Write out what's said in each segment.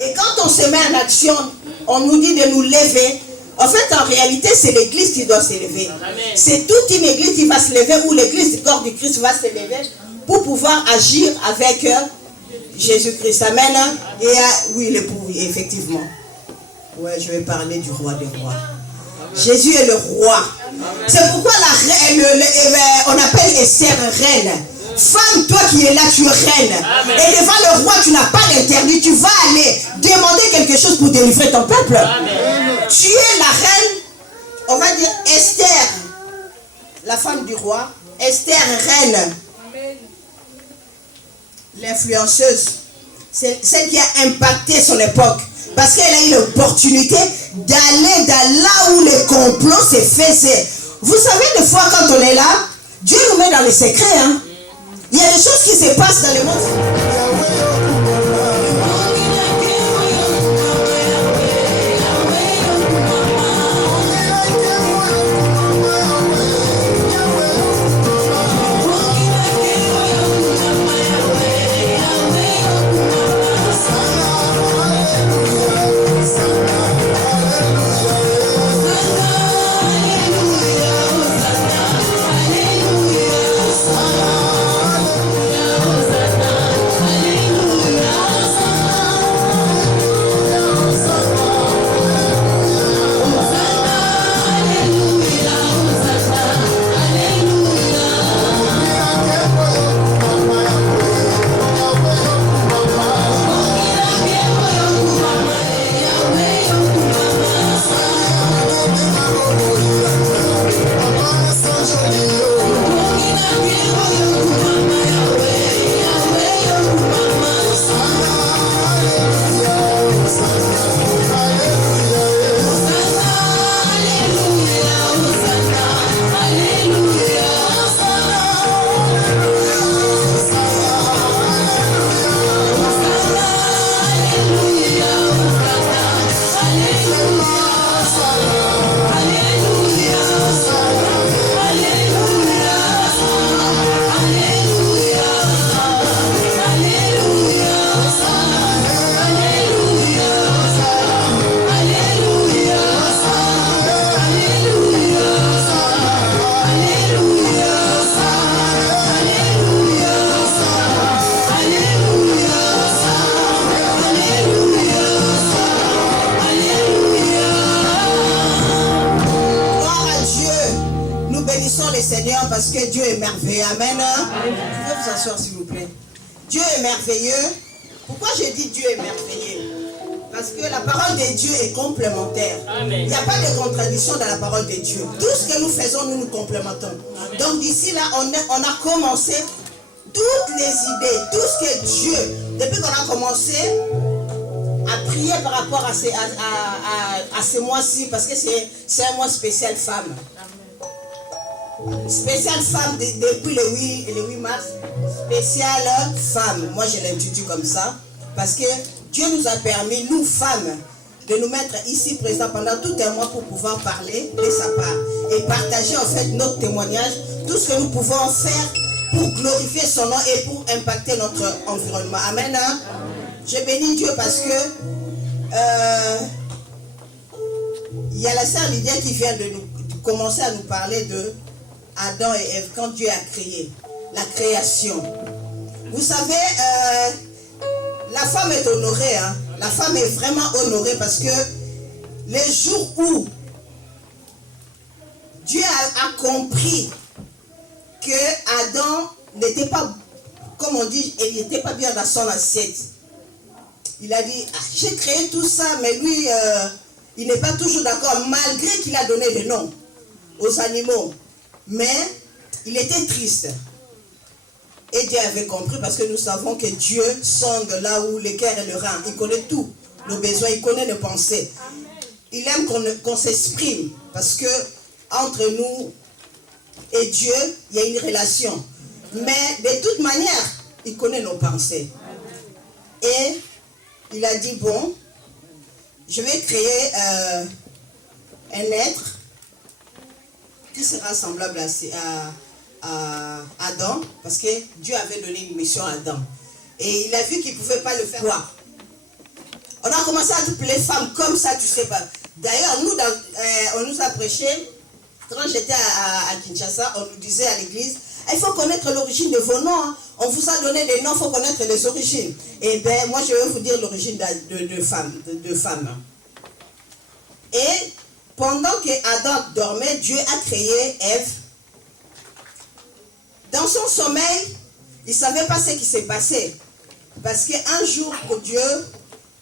Et quand on se met en action, on nous dit de nous lever. En fait, en réalité, c'est l'église qui doit se lever. C'est toute une église qui va se lever, ou l'église du corps du Christ va se lever pour pouvoir agir avec Jésus-Christ. Amen. Et oui, l'époux, effectivement. Ouais, je vais parler du roi des rois. Jésus est le roi. C'est pourquoi on appelle Esther reine. Femme, toi qui es là, tu es reine. Amen. Et devant le roi, tu n'as pas d'interdit. Tu vas aller demander quelque chose pour délivrer ton peuple. Amen. Tu es la reine, on va dire Esther, la femme du roi. Esther, reine. L'influenceuse. C'est celle qui a impacté son époque. Parce qu'elle a eu l'opportunité d'aller là où les complots se faisaient. Vous savez, des fois, quand on est là, Dieu nous met dans les secrets. Hein? Il y a des choses qui se passent dans le monde. Parce que Dieu est merveilleux. Amen. Vous pouvez vous asseoir s'il vous plaît. Dieu est merveilleux. Pourquoi je dis Dieu est merveilleux? Parce que la parole de Dieu est complémentaire. Amen. Il n'y a pas de contradiction dans la parole de Dieu. Tout ce que nous faisons, nous nous complémentons. Amen. Donc d'ici là, on a commencé toutes les idées, tout ce que Dieu, depuis qu'on a commencé à prier par rapport à ces mois-ci, parce que c'est un mois spécial femme. Spéciale femme depuis le 8 mars, spéciale femme. Moi je l'intitule comme ça parce que Dieu nous a permis, nous femmes, de nous mettre ici présents pendant tout un mois pour pouvoir parler de sa part et partager en fait notre témoignage, tout ce que nous pouvons faire pour glorifier son nom et pour impacter notre environnement. Amen. Hein? Je bénis Dieu parce que il y a la sœur Lydia qui vient de commencer à nous parler de Adam et Ève, quand Dieu a créé, la création. Vous savez, la femme est honorée, hein? La femme est vraiment honorée parce que les jours où Dieu a compris que Adam n'était pas, comme on dit, il n'était pas bien dans son assiette. Il a dit, j'ai créé tout ça, mais lui, il n'est pas toujours d'accord, malgré qu'il a donné le nom aux animaux. Mais il était triste. Et Dieu avait compris parce que nous savons que Dieu sonde là où le cœur et le rein. Il connaît tout, nos besoins, il connaît nos pensées. Il aime qu'on s'exprime parce que entre nous et Dieu, il y a une relation. Mais de toute manière, il connaît nos pensées. Et il a dit, bon, je vais créer un être qui sera semblable à Adam, parce que Dieu avait donné une mission à Adam. Et il a vu qu'il ne pouvait pas le faire. On a commencé à appeler femmes comme ça, tu sais pas. D'ailleurs, nous, on nous a prêché, quand j'étais à Kinshasa, on nous disait à l'église, il faut connaître l'origine de vos noms. Hein. On vous a donné des noms, il faut connaître les origines. Et bien, moi, je vais vous dire l'origine de femmes. Et pendant que Adam dormait, Dieu a créé Ève. Dans son sommeil, il ne savait pas ce qui s'est passé. Parce qu'un jour pour Dieu,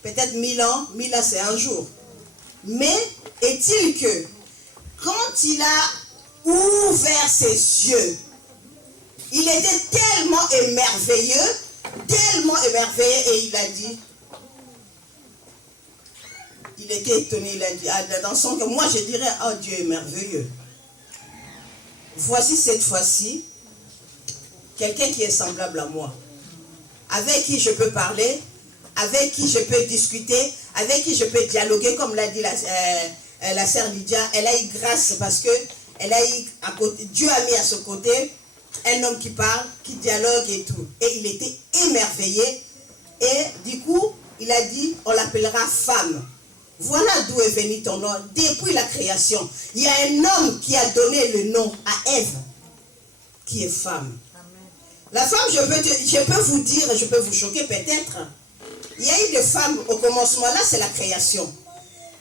peut-être 1000 ans c'est un jour. Mais est-il que quand il a ouvert ses yeux, il était tellement émerveillé et il a dit, il était étonné, il a dit, dans son cœur, moi je dirais, oh Dieu est merveilleux. Voici cette fois-ci, quelqu'un qui est semblable à moi, avec qui je peux parler, avec qui je peux discuter, avec qui je peux dialoguer, comme l'a dit la sœur Lydia. Elle a eu grâce parce que Dieu a mis à ce côté un homme qui parle, qui dialogue et tout. Et il était émerveillé. Et du coup, il a dit, on l'appellera femme. Voilà d'où est venu ton nom. Depuis la création, il y a un homme qui a donné le nom à Ève, qui est femme. La femme, je peux vous dire, je peux vous choquer peut-être. Il y a eu des femmes au commencement, là c'est la création.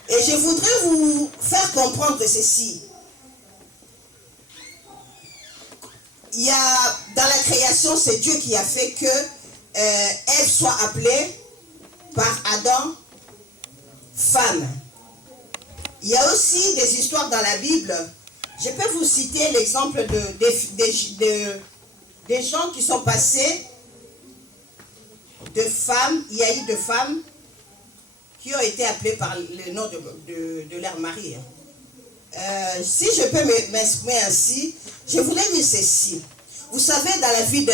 Et je voudrais vous faire comprendre ceci. Il y a, dans la création, c'est Dieu qui a fait que Ève soit appelée par Adam femme. Il y a aussi des histoires dans la Bible. Je peux vous citer l'exemple des gens qui sont passés de femmes. Il y a eu des femmes qui ont été appelées par le nom de leur mari. Si je peux m'exprimer ainsi, je voulais dire ceci. Vous savez, dans la vie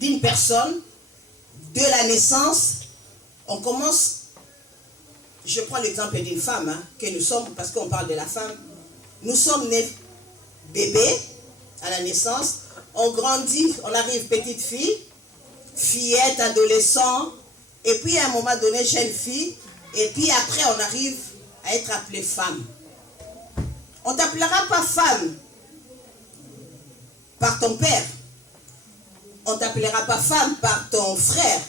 d'une personne, de la naissance, on commence, je prends l'exemple d'une femme, hein, que nous sommes, parce qu'on parle de la femme, nous sommes nés bébés à la naissance, on grandit, on arrive petite fille, fillette, adolescent, et puis à un moment donné, jeune fille, et puis après on arrive à être appelée femme. On ne t'appellera pas femme par ton père. On ne t'appellera pas femme par ton frère.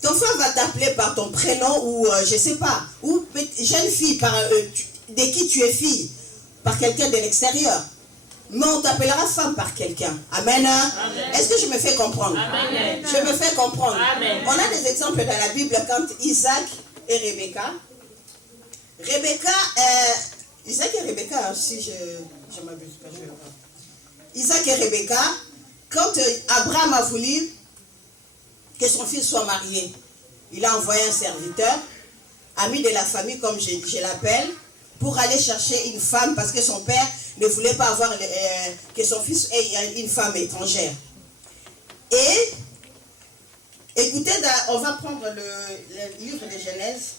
Ton frère va t'appeler par ton prénom ou je ne sais pas. Ou jeune fille de qui tu es fille. Par quelqu'un de l'extérieur. Mais on t'appellera femme par quelqu'un. Amen. Amen. Est-ce que je me fais comprendre? Amen. Je me fais comprendre. Amen. On a des exemples dans la Bible quand Isaac et Rebecca. Isaac et Rebecca, si je m'abuse pas, je vais le voir. Isaac et Rebecca, quand Abraham a voulu que son fils soit marié, il a envoyé un serviteur, ami de la famille comme je l'appelle, pour aller chercher une femme parce que son père ne voulait pas avoir que son fils ait une femme étrangère. Et écoutez, on va prendre le livre de Genèse.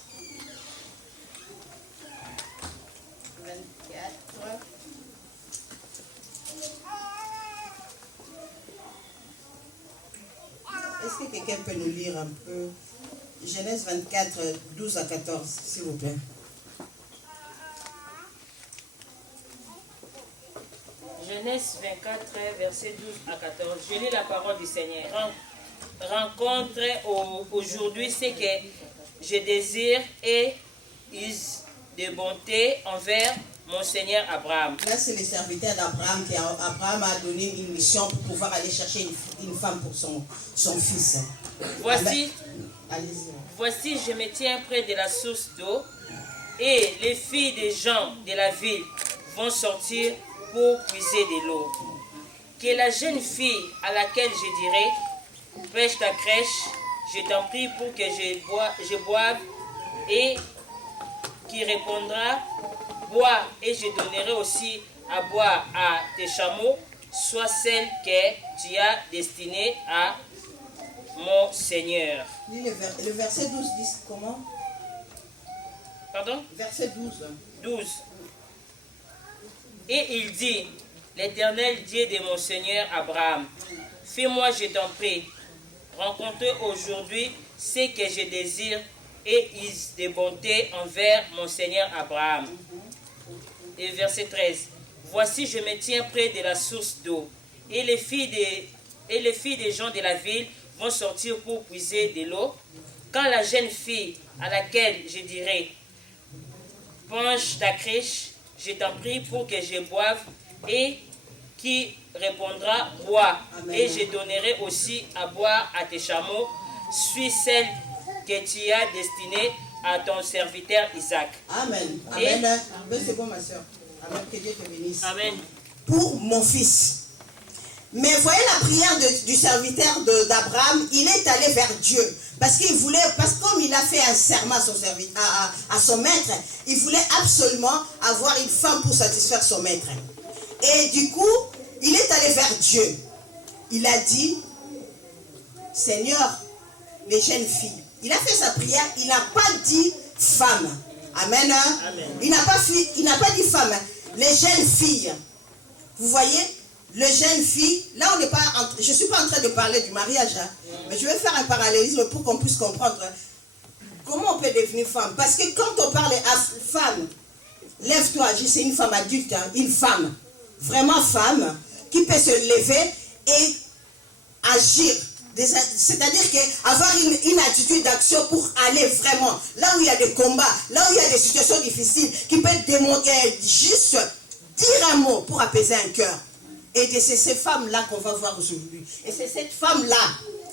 24. Est-ce que quelqu'un peut nous lire un peu Genèse 24, 12 à 14, s'il vous plaît. Genèse 24, verset 12 à 14. Je lis la parole du Seigneur. Rencontre aujourd'hui ce que je désire et use de bonté envers mon Seigneur Abraham. Là, c'est le serviteur d'Abraham qui Abraham a donné une mission pour pouvoir aller chercher une femme pour son fils. Voici, allez-y. Voici, je me tiens près de la source d'eau et les filles des gens de la ville vont sortir pour puiser de l'eau. Que la jeune fille à laquelle je dirai, prêche ta crèche, je t'en prie pour que je boive, et qui répondra, bois et je donnerai aussi à boire à tes chameaux, soit celle que tu as destinée à mon Seigneur. Le verset 12 dit comment? Pardon? Verset 12. 12. Et il dit, l'Éternel Dieu de mon Seigneur Abraham, fais-moi, je t'en prie, rencontrer aujourd'hui ce que je désire et de bonté envers mon Seigneur Abraham. Et verset 13. Voici, je me tiens près de la source d'eau, et les filles des gens de la ville vont sortir pour puiser de l'eau. Quand la jeune fille à laquelle je dirai, penche ta criche, je t'en prie pour que je boive, et qui répondra, bois, et je donnerai aussi à boire à tes chameaux, suis celle que tu as destinée à ton serviteur Isaac. Amen. Amen. C'est bon, ma soeur. Amen. Que Dieu te bénisse. Amen. Pour mon fils. Mais voyez la prière du serviteur d'Abraham, il est allé vers Dieu. Parce que comme il a fait un serment à son maître, il voulait absolument avoir une femme pour satisfaire son maître. Et du coup, il est allé vers Dieu. Il a dit, Seigneur, les jeunes filles. Il a fait sa prière, il n'a pas dit femme. Amen. Amen. Il n'a pas dit femme. Les jeunes filles. Vous voyez, les jeunes filles, là je ne suis pas en train de parler du mariage, hein, mais je vais faire un parallélisme pour qu'on puisse comprendre comment on peut devenir femme. Parce que quand on parle à femme, lève-toi, c'est une femme adulte, hein, une femme, vraiment femme, qui peut se lever et agir. C'est-à-dire avoir une attitude d'action pour aller vraiment là où il y a des combats, là où il y a des situations difficiles, qui peut démontrer, juste dire un mot pour apaiser un cœur. Et c'est ces femmes-là qu'on va voir aujourd'hui. Et c'est cette femme-là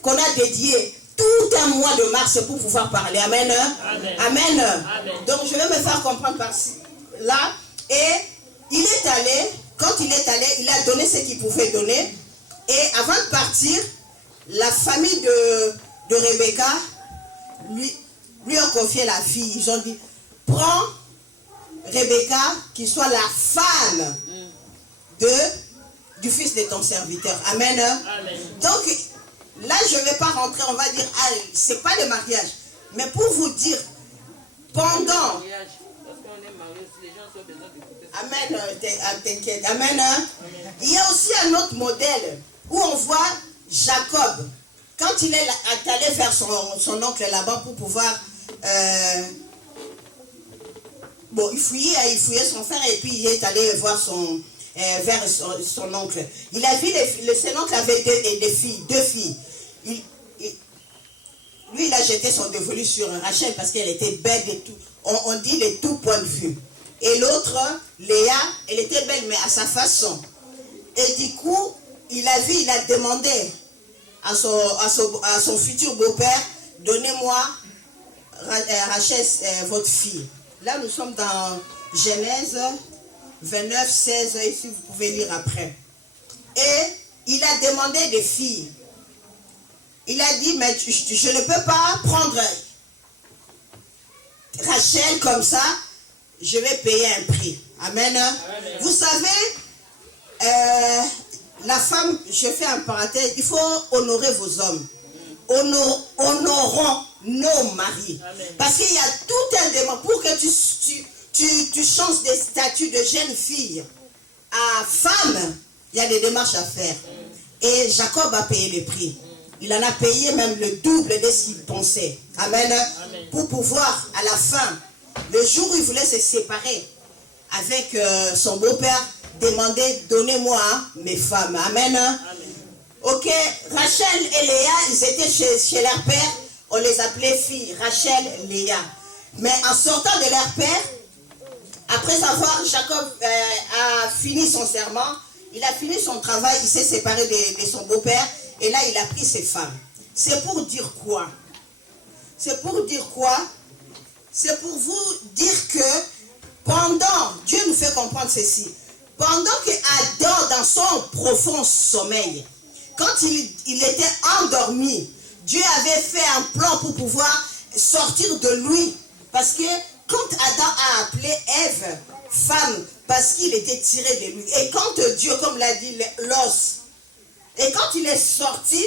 qu'on a dédié tout un mois de mars pour pouvoir parler. Amen. Amen. Amen. Amen. Donc je vais me faire comprendre par là. Et il est allé, quand il est allé, il a donné ce qu'il pouvait donner. Et avant de partir, la famille de Rebecca lui a confié la fille. Ils ont dit, prends Rebecca, qui soit la femme du fils de ton serviteur. Amen. Amen. Donc, là, je ne vais pas rentrer, on va dire, ah, c'est pas le mariage. Mais pour vous dire, pendant... Amen, t'inquiète. Amen. Il y a aussi un autre modèle où on voit Jacob, quand il est allé vers son oncle là-bas pour pouvoir... il fouillait son frère et puis il est allé voir vers son oncle. Il a vu son oncle avait deux filles. Lui, il a jeté son dévolu sur Rachel parce qu'elle était belle et tout. On dit de tout point de vue. Et l'autre, Léa, elle était belle mais à sa façon. Et du coup, il a demandé à son futur beau-père, donnez-moi Rachel, votre fille. Là, nous sommes dans Genèse 29, 16, ici vous pouvez lire après. Et il a demandé des filles. Il a dit, mais je ne peux pas prendre Rachel comme ça, je vais payer un prix. Amen. Amen. Vous savez, la femme, je fais un parenthèse, il faut honorer vos hommes. Honorons nos maris. Amen. Parce qu'il y a tout un démon pour que tu changes des statuts de jeune fille à femme, il y a des démarches à faire. Et Jacob a payé le prix. Il en a payé même le double de ce qu'il pensait. Amen. Amen. Pour pouvoir, à la fin, le jour où il voulait se séparer avec son beau-père, demander, donnez-moi mes femmes. Amen. Amen. Ok, Rachel et Léa, ils étaient chez leur père, on les appelait filles, Rachel, Léa. Mais en sortant de leur père, après avoir, Jacob a fini son serment, il a fini son travail, il s'est séparé de son beau-père, et là il a pris ses femmes. C'est pour dire quoi? C'est pour dire quoi? C'est pour vous dire que pendant, Dieu nous fait comprendre ceci, pendant que Adam, dans son profond sommeil, quand il était endormi, Dieu avait fait un plan pour pouvoir sortir de lui. Parce que quand Adam a appelé Ève femme, parce qu'il était tiré de lui. Et quand Dieu, comme l'a dit, l'os. Et quand il est sorti,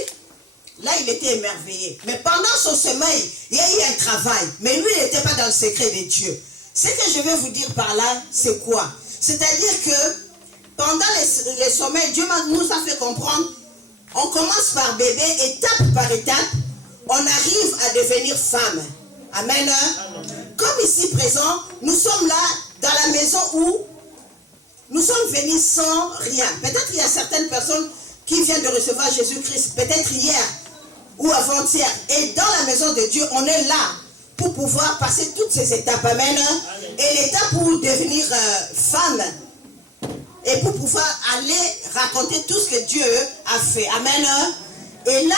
là il était émerveillé. Mais pendant son sommeil, il y a eu un travail. Mais lui, il n'était pas dans le secret de Dieu. Ce que je vais vous dire par là, c'est quoi? C'est-à-dire que pendant les sommeils, Dieu nous a fait comprendre. On commence par bébé, étape par étape, on arrive à devenir femme. Amen. Comme ici présent, nous sommes là dans la maison où nous sommes venus sans rien. Peut-être il y a certaines personnes qui viennent de recevoir Jésus-Christ, peut-être hier ou avant-hier. Et dans la maison de Dieu, on est là pour pouvoir passer toutes ces étapes. Amen. Et l'étape pour devenir femme et pour pouvoir aller raconter tout ce que Dieu a fait. Amen. Et là,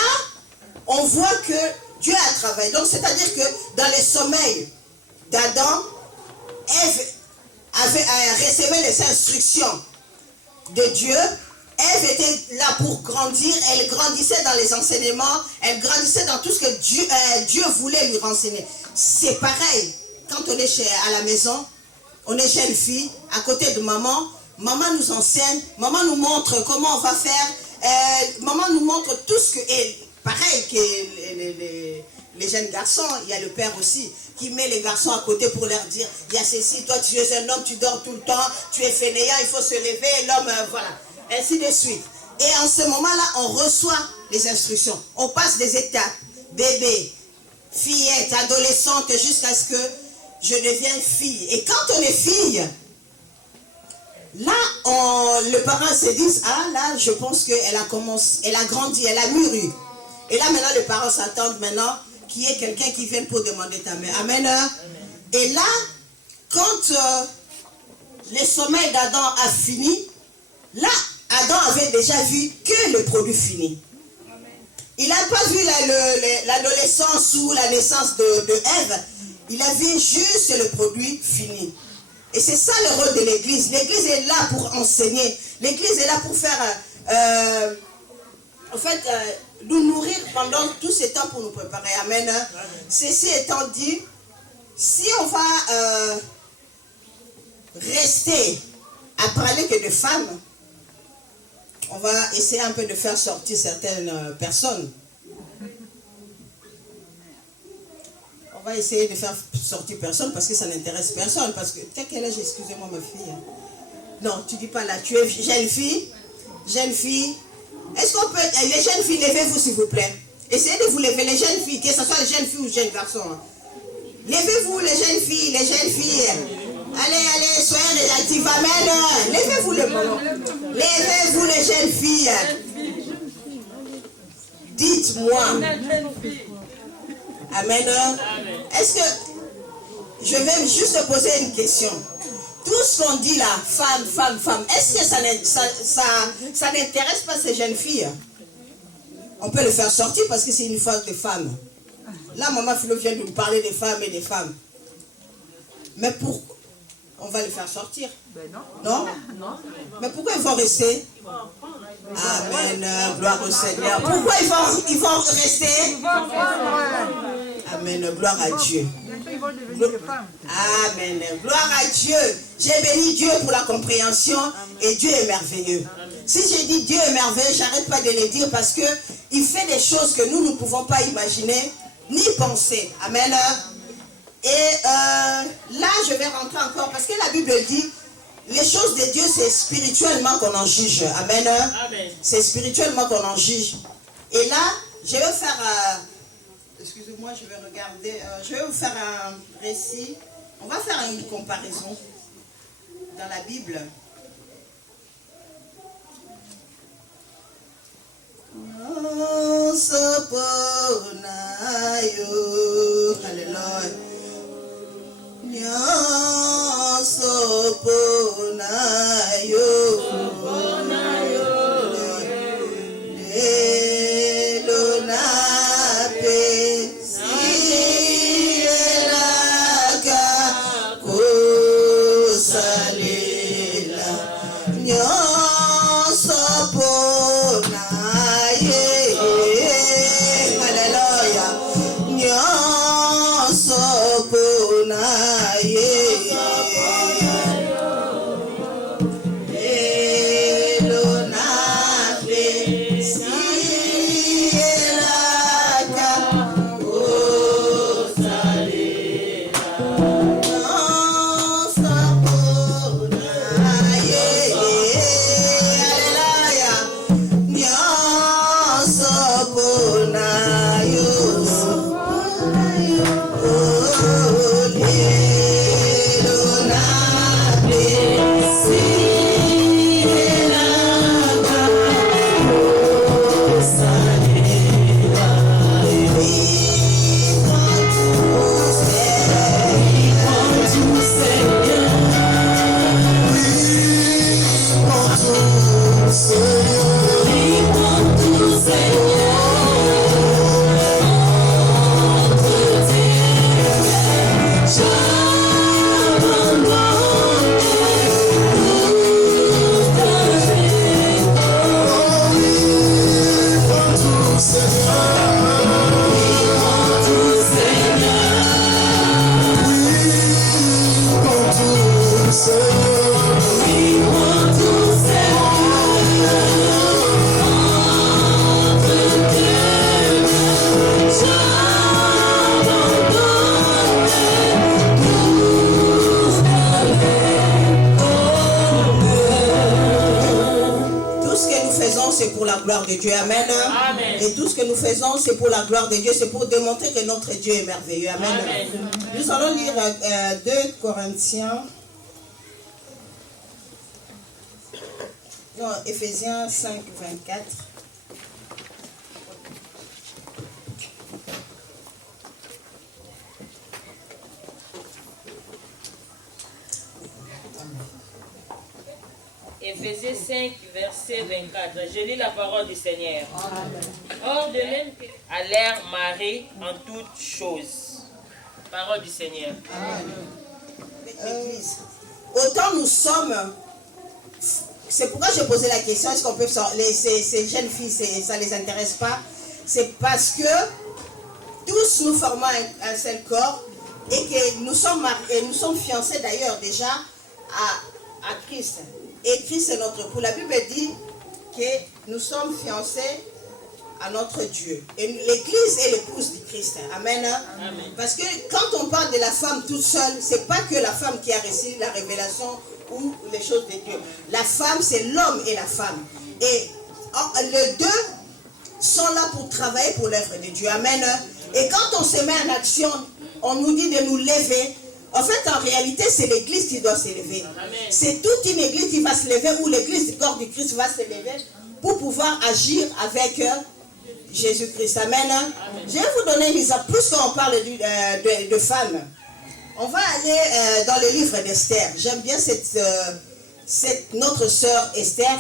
on voit que Dieu a travaillé. Donc, c'est-à-dire que dans les sommeils d'Adam, Ève avait recevé les instructions de Dieu. Ève était là pour grandir. Elle grandissait dans les enseignements. Elle grandissait dans tout ce que Dieu voulait lui renseigner. C'est pareil. Quand on est à la maison, on est jeune fille, à côté de maman. Maman nous enseigne. Maman nous montre comment on va faire. Maman nous montre tout ce que... Et pareil que les jeunes garçons, il y a le père aussi, qui met les garçons à côté pour leur dire, il y a ceci, toi tu es un homme, tu dors tout le temps, tu es fainéant, il faut se lever, l'homme, voilà. Ainsi de suite. Et en ce moment-là, on reçoit les instructions. On passe des étapes. Bébé, fillette, adolescente, jusqu'à ce que je devienne fille. Et quand on est fille, là, le parent se dit, ah là, je pense qu'elle a commencé, elle a grandi, elle a mûri. Et là, maintenant, les parents s'attendent maintenant qu'il y ait quelqu'un qui vienne pour demander ta main. Amen. Et là, quand le sommeil d'Adam a fini, là, Adam avait déjà vu que le produit fini. Il n'a pas vu l'adolescence ou la naissance de Ève. Il a vu juste le produit fini. Et c'est ça le rôle de l'Église. L'Église est là pour enseigner. L'Église est là pour faire... nous nourrir pendant tout ce temps pour nous préparer. Amen. Ceci étant dit, si on va rester à parler que de femmes, on va essayer un peu de faire sortir certaines personnes. On va essayer de faire sortir personne parce que ça n'intéresse personne. Parce que, t'as quel âge, excusez-moi ma fille? Non, tu dis pas là, tu es jeune fille. Jeune fille. Est-ce qu'on peut, les jeunes filles, levez-vous s'il vous plaît. Essayez de vous lever, les jeunes filles, que ce soit les jeunes filles ou les jeunes garçons. Levez-vous les jeunes filles, Allez, soyez réactifs, amen. Levez-vous le ballon. Levez-vous les jeunes filles. Dites-moi. Amen. Est-ce que, je vais juste poser une question. Tout ce qu'on dit là, femme, est-ce que ça n'intéresse pas ces jeunes filles? On peut le faire sortir parce que c'est une phase de femmes. Là, maman Philo vient de nous parler des femmes et des femmes. Mais pourquoi? On va les faire sortir. Non? Mais pourquoi ils vont rester? Amen. Gloire au Seigneur. Pourquoi ils vont rester? Amen. Gloire à Dieu. Amen. Gloire à Dieu. J'ai béni Dieu pour la compréhension et Dieu est merveilleux. Si j'ai dit Dieu est merveilleux, j'arrête pas de le dire parce que il fait des choses que nous ne pouvons pas imaginer ni penser. Amen. Et là, je vais rentrer encore parce que la Bible dit les choses de Dieu, c'est spirituellement qu'on en juge. Amen. C'est spirituellement qu'on en juge. Et là, je vais faire... excusez-moi, je vais regarder. Je vais vous faire un récit. On va faire une comparaison dans la Bible. Alléluia. Hallelujah. de Dieu. Amen. Amen. Et tout ce que nous faisons, c'est pour la gloire de Dieu, c'est pour démontrer que notre Dieu est merveilleux. Amen. Amen. Nous allons lire 2 Corinthiens. Non, Éphésiens 5, 24. Éphésiens 5, verset 24. Je lis la parole du Seigneur. Or, de même à l'air Marie en toutes choses. Parole du Seigneur. Autant nous sommes. C'est pourquoi j'ai posé la question, est-ce qu'on peut ces jeunes filles, ça ne les intéresse pas? C'est parce que tous nous formons un seul corps et que nous sommes fiancés d'ailleurs déjà à Christ. Et Christ est notre époux. La Bible dit que nous sommes fiancés à notre Dieu. Et l'Église est l'épouse du Christ. Amen. Amen. Parce que quand on parle de la femme toute seule, c'est pas que la femme qui a reçu la révélation ou les choses de Dieu. La femme, c'est l'homme et la femme. Et les deux sont là pour travailler pour l'œuvre de Dieu. Amen. Et quand on se met en action, on nous dit de nous lever. En fait, en réalité, c'est l'église qui doit s'élever. C'est toute une église qui va se lever, ou l'église du corps du Christ va se lever pour pouvoir agir avec Jésus-Christ. Amen. Je vais vous donner une exemple. Plus qu'on parle de femmes, on va aller dans le livre d'Esther. J'aime bien notre sœur Esther,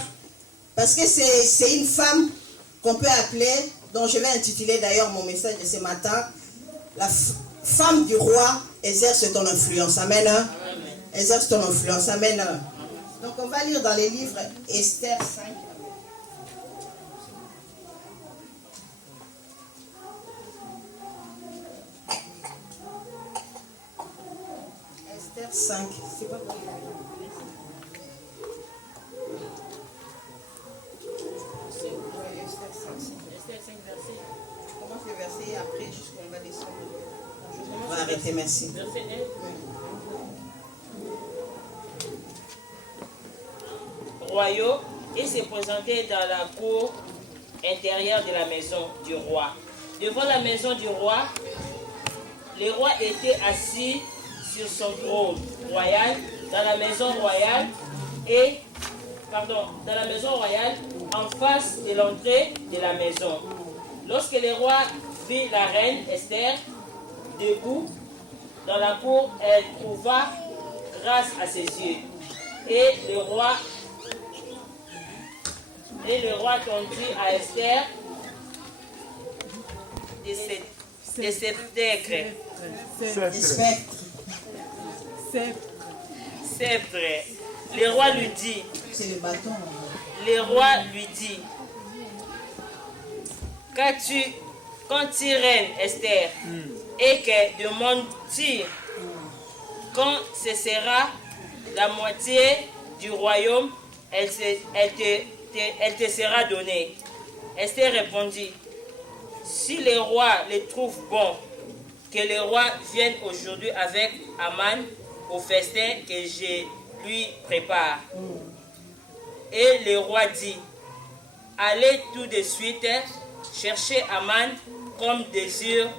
parce que c'est une femme qu'on peut appeler, dont je vais intituler d'ailleurs mon message de ce matin, la femme du roi exerce ton influence. Amen. Amen. Exerce ton influence. Amen. Donc on va lire dans les livres Esther 5. Esther 5. C'est pas bon. Esther 5 verset. Je commence le verset et après jusqu'on va descendre. On va arrêter, merci. Verset 9. Royaux, et s'est présenté dans la cour intérieure de la maison du roi. Devant la maison du roi, le roi était assis sur son trône royal dans la maison royale dans la maison royale en face de l'entrée de la maison. Lorsque le roi vit la reine Esther debout dans la cour, elle trouva grâce à ses yeux. Et le roi tendit à Esther des sceptres. Le roi lui dit. C'est le bâton. Le roi lui dit. Qu'as-tu, reine Esther, et que demandes-tu quand ce sera la moitié du royaume, elle te sera donnée. Esther répondit, si le roi le trouve bon, que le roi vienne aujourd'hui avec Aman au festin que je lui prépare. Et le roi dit, allez tout de suite chercher Aman comme désire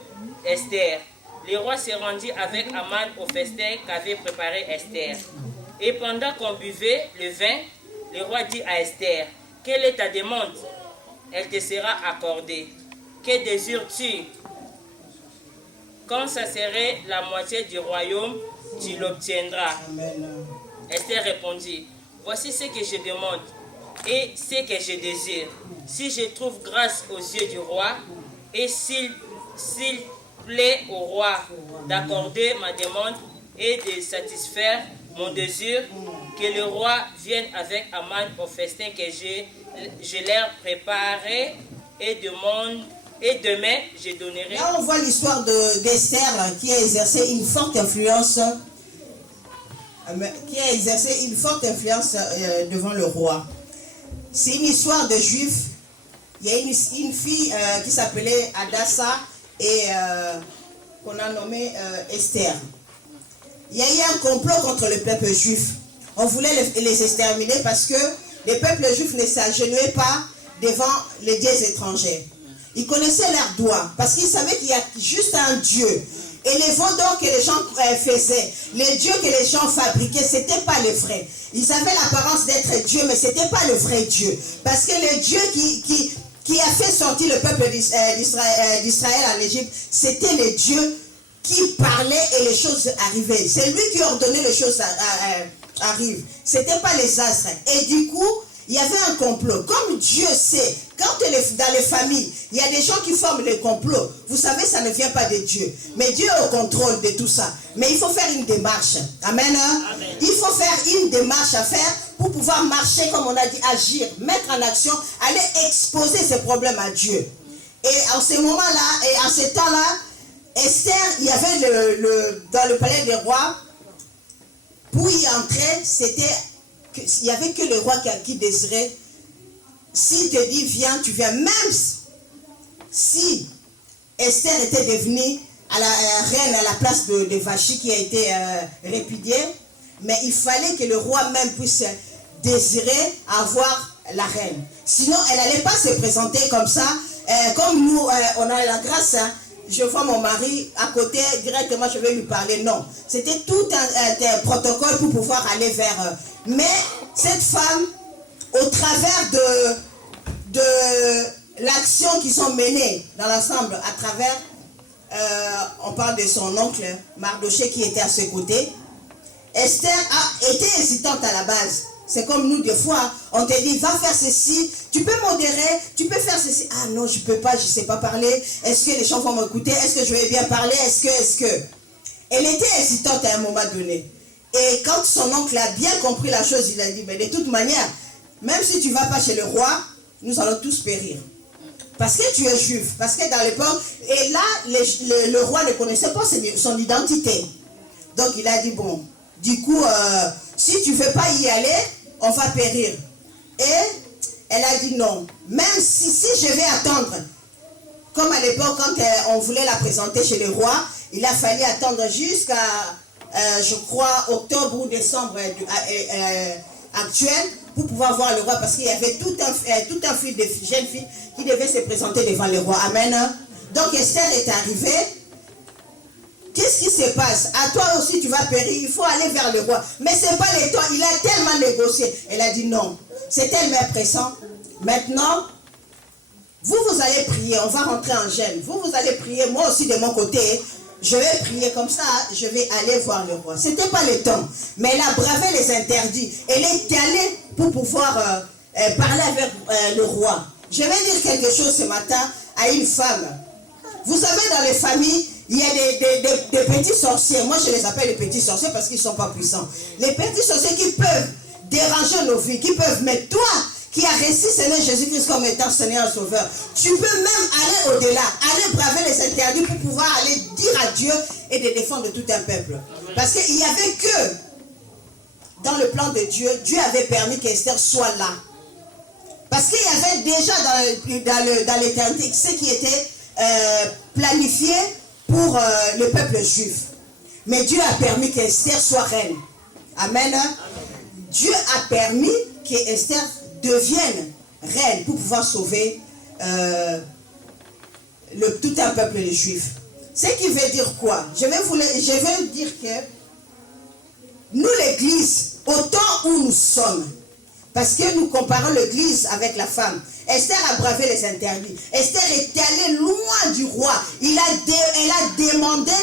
Esther. Le roi se rendit avec Aman au festin qu'avait préparé Esther. Et pendant qu'on buvait le vin, le roi dit à Esther, quelle est ta demande? Elle te sera accordée. Que désires-tu? Quand ça serait la moitié du royaume, tu l'obtiendras. Esther répondit, voici ce que je demande et ce que je désire. Si je trouve grâce aux yeux du roi, et s'il plaît au roi d'accorder ma demande et de satisfaire mon désir, que le roi vienne avec Aman au festin que je leur préparerai et demain je donnerai. Là on voit l'histoire d'Esther qui a exercé une forte influence devant le roi. C'est une histoire de juifs. Il y a une fille qui s'appelait Adassa et qu'on a nommée Esther. Il y a eu un complot contre le peuple juif. On voulait les exterminer parce que le peuple juif ne s'agenouillait pas devant les dieux étrangers. Ils connaissaient leurs doigts parce qu'ils savaient qu'il y a juste un Dieu. Et les vendeurs que les gens faisaient, les dieux que les gens fabriquaient, ce n'était pas les vrais. Ils avaient l'apparence d'être Dieu, mais ce n'était pas le vrai Dieu. Parce que le Dieu qui a fait sortir le peuple d'Israël en Égypte, c'était le Dieu qui parlait et les choses arrivaient. C'est lui qui ordonnait les choses arrivent. Ce n'était pas les astres. Et du coup, il y avait un complot. Comme Dieu sait, quand dans les familles, il y a des gens qui forment les complots, vous savez, ça ne vient pas de Dieu. Mais Dieu est au contrôle de tout ça. Mais il faut faire une démarche. Amen. Amen. Il faut faire une démarche à faire pour pouvoir marcher, comme on a dit, agir, mettre en action, aller exposer ces problèmes à Dieu. Et en ce moment-là, et en ce temps-là, Esther, il y avait dans le palais des rois, pour y entrer, il n'y avait que le roi qui désirait. S'il te dit viens, tu viens. Même si Esther était devenue reine à la place de Vachi qui a été répudiée, mais il fallait que le roi même puisse désirer avoir la reine. Sinon, elle n'allait pas se présenter comme ça. Comme nous, on a la grâce, hein, je vois mon mari à côté, directement je vais lui parler. Non, c'était tout un protocole pour pouvoir aller vers... mais cette femme, au travers de l'action qu'ils ont menée dans l'ensemble, à travers, on parle de son oncle Mardoché qui était à ses côtés, Esther a été hésitante à la base. C'est comme nous, des fois, on te dit, va faire ceci, tu peux modérer, tu peux faire ceci. Ah non, je ne peux pas, je ne sais pas parler. Est-ce que les gens vont m'écouter? Est-ce que je vais bien parler? Est-ce que... Elle était hésitante à un moment donné. Et quand son oncle a bien compris la chose, il a dit, mais de toute manière, même si tu ne vas pas chez le roi, nous allons tous périr. Parce que tu es juif. Parce que dans l'époque, et là, le roi ne connaissait pas son identité. Donc il a dit, bon, du coup, si tu ne veux pas y aller, on va périr. Et elle a dit non. Même si je vais attendre, comme à l'époque, quand on voulait la présenter chez le roi, il a fallu attendre jusqu'à, je crois, octobre ou décembre actuel, pour pouvoir voir le roi, parce qu'il y avait tout un fil de jeunes filles qui devaient se présenter devant le roi. Amen. Donc Esther est arrivée. Qu'est-ce qui se passe? À toi aussi tu vas périr, il faut aller vers le roi. Mais ce n'est pas le temps, il a tellement négocié. Elle a dit non, c'est tellement pressant. Maintenant, vous allez prier, on va rentrer en jeûne. Vous allez prier, moi aussi de mon côté, je vais prier comme ça, je vais aller voir le roi. Ce n'était pas le temps, mais elle a bravé les interdits. Elle est allée pour pouvoir parler avec le roi. Je vais dire quelque chose ce matin à une femme. Vous savez, dans les familles, il y a des petits sorciers. Moi, je les appelle les petits sorciers parce qu'ils ne sont pas puissants. Les petits sorciers qui peuvent déranger nos vies, qui peuvent mettre toi, qui a reçu Seigneur Jésus-Christ comme étant Seigneur et Sauveur. Tu peux même aller au-delà, aller braver les interdits pour pouvoir aller dire à Dieu et de défendre tout un peuple. Parce qu'il n'y avait que, dans le plan de Dieu, Dieu avait permis qu'Esther soit là. Parce qu'il y avait déjà dans l'éternité ce qui était planifié pour le peuple juif. Mais Dieu a permis qu'Esther soit reine. Amen. Dieu a permis qu'Esther devienne reine pour pouvoir sauver tout un peuple de juifs. Ce qui veut dire quoi? Je vais dire que nous, l'église, au temps où nous sommes, parce que nous comparons l'église avec la femme, Esther a bravé les interdits. Esther est allée loin du roi. Elle a demandé,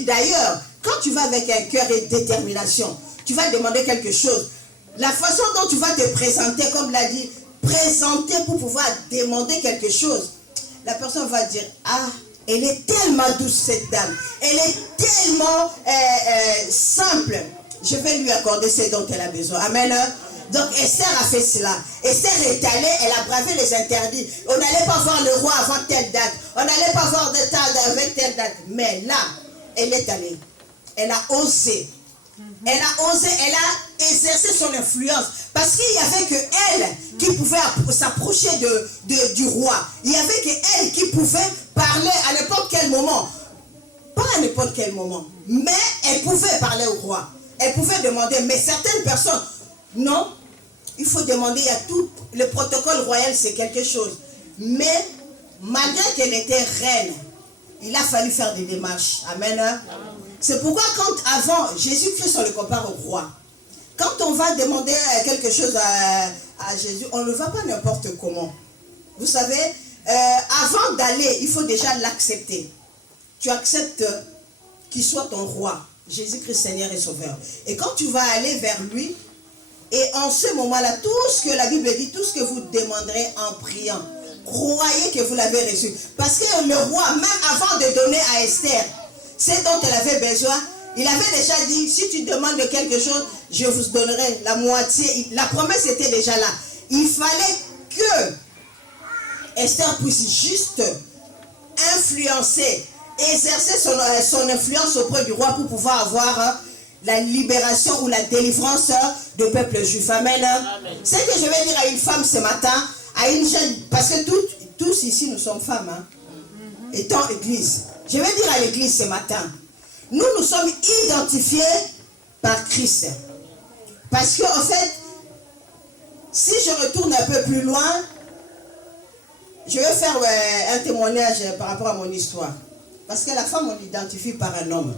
d'ailleurs, quand tu vas avec un cœur et détermination, tu vas demander quelque chose. La façon dont tu vas te présenter, comme l'a dit, présenter pour pouvoir demander quelque chose, la personne va dire, ah, elle est tellement douce cette dame, elle est tellement simple, je vais lui accorder ce dont elle a besoin. Amen. Donc Esther a fait cela. Esther est allée, elle a bravé les interdits. On n'allait pas voir le roi avant telle date, on n'allait pas voir de table avec telle date. Mais là, elle est allée, elle a osé. Elle a osé, elle a exercé son influence. Parce qu'il n'y avait que elle qui pouvait s'approcher du roi. Il n'y avait que elle qui pouvait parler à n'importe quel moment. Pas à n'importe quel moment. Mais elle pouvait parler au roi. Elle pouvait demander. Mais certaines personnes, non. il faut demander, il y a tout, le protocole royal c'est quelque chose. Mais malgré qu'elle était reine, il a fallu faire des démarches. Amen. C'est pourquoi quand avant, Jésus-Christ on le compare au roi. Quand on va demander quelque chose à Jésus, on ne le va pas n'importe comment. Vous savez, avant d'aller, il faut déjà l'accepter. Tu acceptes qu'il soit ton roi, Jésus-Christ Seigneur et Sauveur. Et quand tu vas aller vers lui, et en ce moment-là, tout ce que la Bible dit, tout ce que vous demanderez en priant, croyez que vous l'avez reçu. Parce que le roi, même avant de donner à Esther ce dont elle avait besoin, il avait déjà dit, si tu demandes quelque chose, je vous donnerai la moitié. La promesse était déjà là. Il fallait que Esther puisse juste influencer, exercer son influence auprès du roi pour pouvoir avoir la libération ou la délivrance du peuple juif. Amen. Ce que je vais dire à une femme ce matin, à une jeune, parce que tous ici nous sommes femmes, étant église. Je vais dire à l'église ce matin, nous sommes identifiés par Christ. Parce que en fait, si je retourne un peu plus loin, je vais faire un témoignage par rapport à mon histoire. Parce que la femme, on l'identifie par un homme.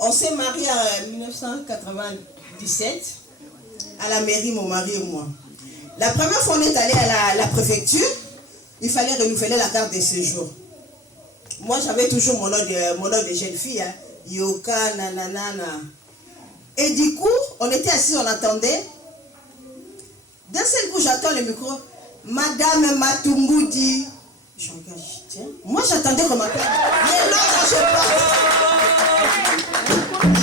On s'est mariés en 1997 à la mairie, mon mari et moi. La première fois, on est allé à la préfecture, il fallait renouveler la carte de séjour. Moi, j'avais toujours mon nom de jeune fille, Yoka, nanana. Et du coup, on était assis, on attendait. D'un seul coup, j'attends le micro. Madame Matumbu dit. Je regarde, tiens. Moi, j'attendais qu'on m'appelle.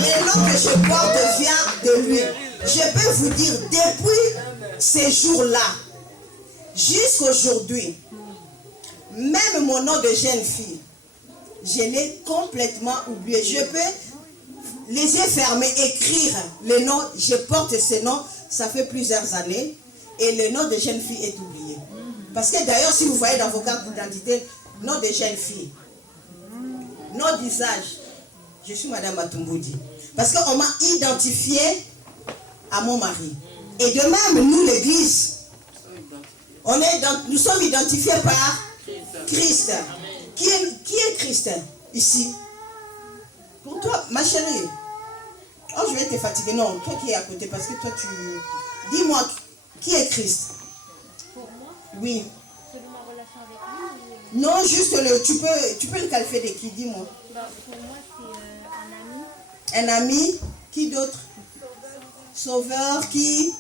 Les noms que je porte vient de lui. Je peux vous dire, depuis ces jours-là, jusqu'aujourd'hui, même mon nom de jeune fille, je l'ai complètement oublié. Je peux, les yeux fermés, écrire le nom, je porte ce nom, ça fait plusieurs années, et le nom de jeune fille est oublié. Parce que d'ailleurs, si vous voyez dans vos cartes d'identité, nom de jeune fille, nom d'usage, je suis Madame Matumboudi. Parce qu'on m'a identifié à mon mari. Et de même, nous, l'église, nous sommes identifiés par Christ. Qui est Christ ici? Pour toi, ma chérie. Oh, je vais te fatiguer. Non, toi qui es à côté, parce que toi, tu... Dis-moi, qui est Christ? Pour moi? Oui. Selon ma relation avec lui? Non, juste tu peux le qualifier de qui? Dis-moi. Pour moi, c'est un ami. Un ami? Qui d'autre? Sauveur. Qui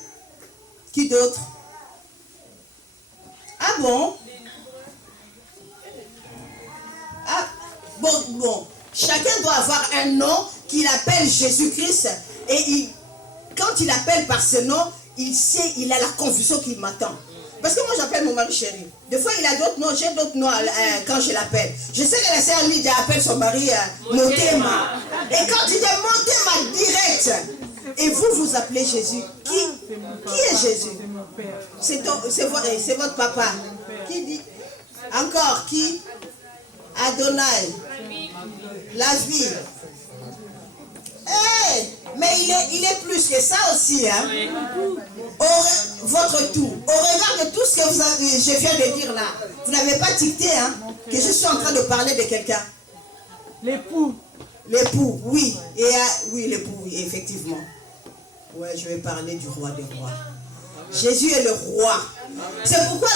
d'autre? Ah bon? Ah, bon. Chacun doit avoir un nom qu'il appelle Jésus-Christ. Et quand il appelle par ce nom, il sait, il a la confusion qui m'attend. Parce que moi, j'appelle mon mari chéri. Des fois, il a d'autres noms, j'ai d'autres noms quand je l'appelle. Je sais que la sœur Lydia appelle son mari Motema. Et quand il dit Motema direct, et vous appelez Jésus. Qui est Jésus? C'est votre papa. Qui dit? Encore, qui? Adonai. La vie. Hey, mais il est plus que ça aussi. Hein? Votre tout. Au regard de tout ce que je viens de dire là, vous n'avez pas dicté que je suis en train de parler de quelqu'un. L'époux. L'époux, oui. Et, oui, l'époux, oui, effectivement. Ouais, je vais parler du roi des rois. Jésus est le roi. C'est pourquoi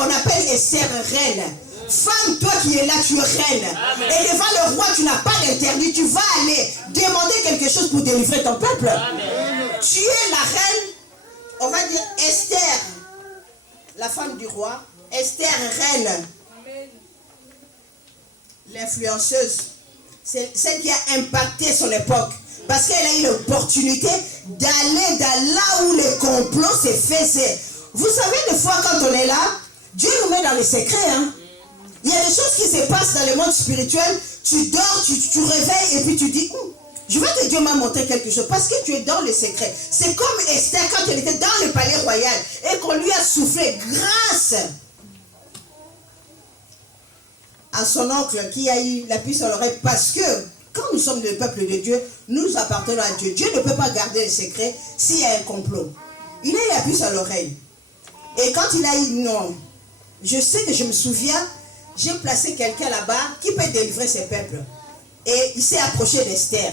on appelle Esther reine. Femme, toi qui es là, tu es reine. Amen. Et devant le roi, tu n'as pas d'interdit. Tu vas aller demander quelque chose pour délivrer ton peuple. Amen. Tu es la reine, on va dire Esther, la femme du roi. Esther, reine. L'influenceuse. C'est celle qui a impacté son époque. Parce qu'elle a eu l'opportunité d'aller dans là où le complot se faisait. Vous savez, des fois, quand on est là, Dieu nous met dans les secrets. Il y a des choses qui se passent dans le monde spirituel. Tu dors, tu réveilles et puis tu dis, je vois que Dieu m'a montré quelque chose parce que tu es dans le secret. C'est comme Esther quand elle était dans le palais royal et qu'on lui a soufflé grâce à son oncle qui a eu la puce à l'oreille parce que quand nous sommes le peuple de Dieu, nous appartenons à Dieu. Dieu ne peut pas garder le secret s'il y a un complot. Il a eu la puce à l'oreille. Et quand il a dit non, je sais que je me souviens, j'ai placé quelqu'un là-bas qui peut délivrer ses peuples. Et il s'est approché d'Esther.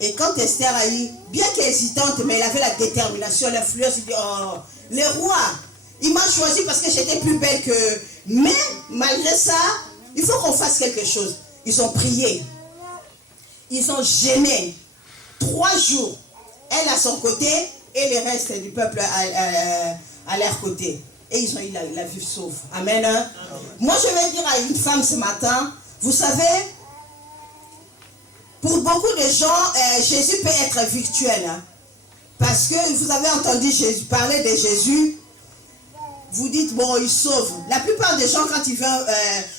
Et quand Esther a eu, bien qu'hésitante, mais elle avait la détermination, l'influence, il dit, oh, le roi, il m'a choisi parce que j'étais plus belle que... Mais, malgré ça, il faut qu'on fasse quelque chose. Ils ont prié. Ils ont gêné. 3 jours. Elle à son côté et le reste du peuple à leur côté. Et ils ont eu la vue sauve. Amen. Amen. Moi, je vais dire à une femme ce matin, vous savez, pour beaucoup de gens, Jésus peut être virtuel. Hein, parce que vous avez entendu Jésus, parler de Jésus, vous dites, bon, il sauve. La plupart des gens, quand ils viennent